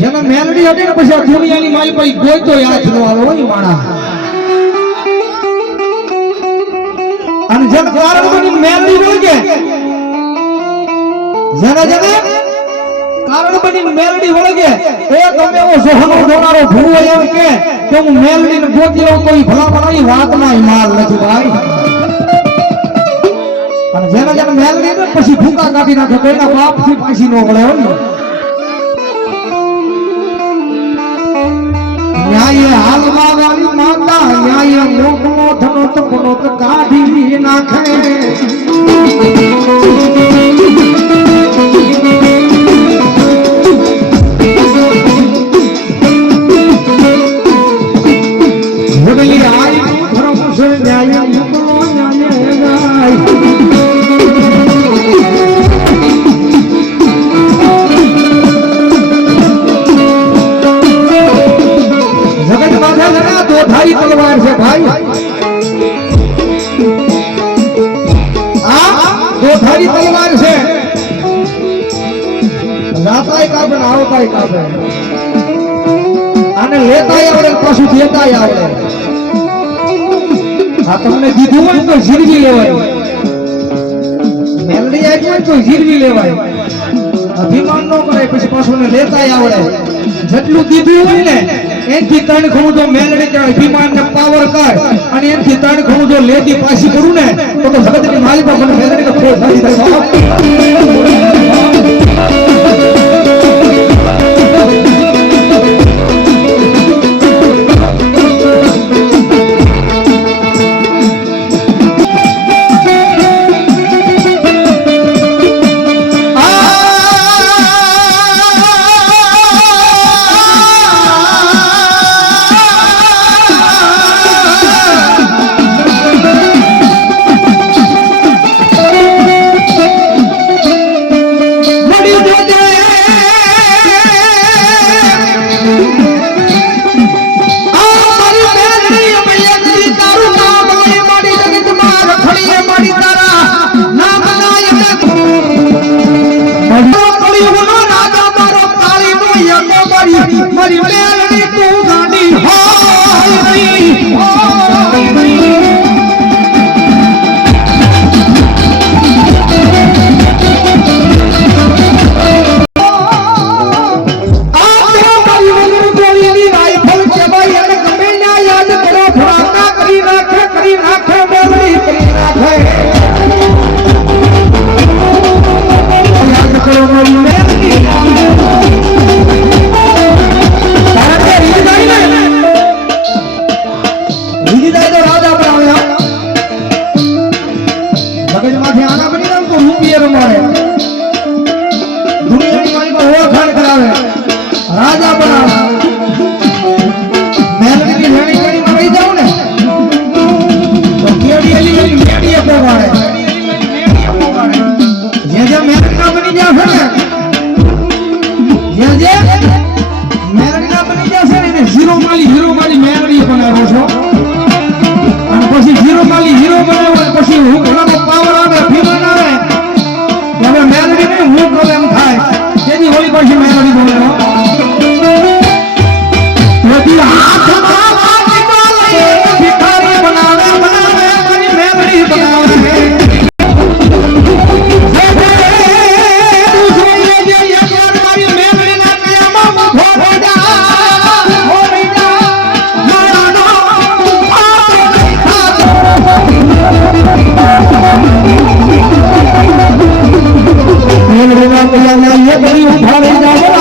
જેને મેલડી હતી ને પછી આ દુનિયાની મારી પર કોઈ તો યાદ ન આવે હોય માણા. અને જેને કારણ મેલડી કે? જેને જેને કારણ બની મેલડી વળગે એ તમે એવો સોહનો જોનારો ભૂવો એમ કે કે હું મેલડી ને ગોતી લઉં તો ઈ ભલા ભલા વાતમાં માલ નથી ભાઈ. અને જેને જેને મેલડી ને પછી ભૂકા કાઢી નાખે કોઈના બાપથી પાછી ન મળે હોય ન્યાય હાલવા વાળી માતા ન્યાય મોકલો ધનો તો કોનો તો કાઢી તલવાર છે ભાઈ. આ દોધારી તલવાર છે. રાતાય કાપે આવતાય કાપે. અને લેતાય આવડે પાછું દેતાય આવડે. આ તમને દીધું હોય તો જીરવી લેવાય. મેલડી આવી હોય તો જીરવી લેવાય. અભિમાન ન કરે પછી પાછું લેતાય આવડે. જેટલું દીધું હોય ને એનથી ત્રણ ઘણું જો મેલડી કે અભિમાન ને પાવર કર અને એથી ત્રણ ઘણું જો લેતી પાછી કરું ને તો જગતની માલિકા મને મેલડી મગજમાંથી આના બની જાય ને તો રૂપિયે રમાડે. દુનિયાની મારી પર ઓળખાણ કરાવે. રાજા બનાવે. મેલડીની રેણી કરી મળી જાઉં ને, તો કેડી એલી જે જે બની છે ને, જે જે મેલડીના બની જશે ને, એને હીરો માલી હીરો માલી મેલડી બનાવો છો. અને પછી હીરો માલી, હીરો બનાવો અને પછી હું કલ્યાણ